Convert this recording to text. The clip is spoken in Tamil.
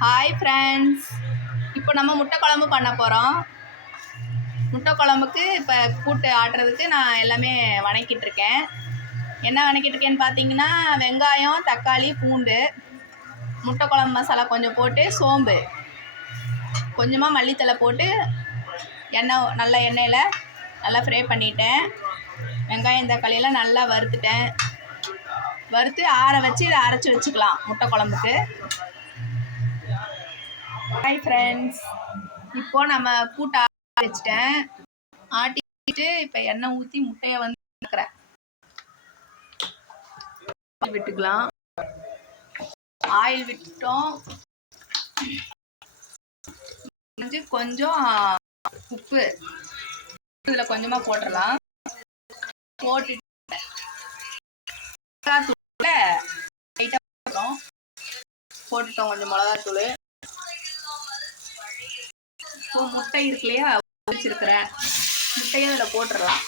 ஹாய் ஃப்ரெண்ட்ஸ், இப்போ நம்ம முட்டை குழம்பு பண்ண போகிறோம். முட்டை குழம்புக்கு இப்போ கூட்டு ஆட்டுறதுக்கு நான் எல்லாமே வணக்கிட்டு இருக்கேன். என்ன வணக்கிட்டு இருக்கேன்னு பார்த்தீங்கன்னா, வெங்காயம், தக்காளி, பூண்டு, முட்டை குழம்பு மசாலா கொஞ்சம் போட்டு, சோம்பு, கொஞ்சமாக மல்லித்தலை போட்டு நல்ல எண்ணெயில் நல்லா ஃப்ரை பண்ணிட்டேன். வெங்காயம் தக்காளியெல்லாம் நல்லா வறுத்து ஆற வச்சு இதை அரைச்சி வச்சுக்கலாம் முட்டை குழம்புக்கு. ஹாய் ஃப்ரெண்ட்ஸ், இப்போ நம்ம கூட்டு ஆட்டி வச்சுட்டேன். ஆட்டிட்டு இப்போ எண்ணெய் ஊற்றி முட்டையை இருக்கிறேன் விட்டுக்கலாம். ஆயில் விட்டுட்டோம். கொஞ்சம் உப்பு இதில் கொஞ்சமாக போட்டுடலாம். போட்டுட்டு போட்டுட்டோம் கொஞ்சம் மிளகாத்தூள். இப்போ முட்டை இருக்கு இல்லையா, வச்சிருக்கிறேன் முட்டையை அதில் போட்டுடலாம்.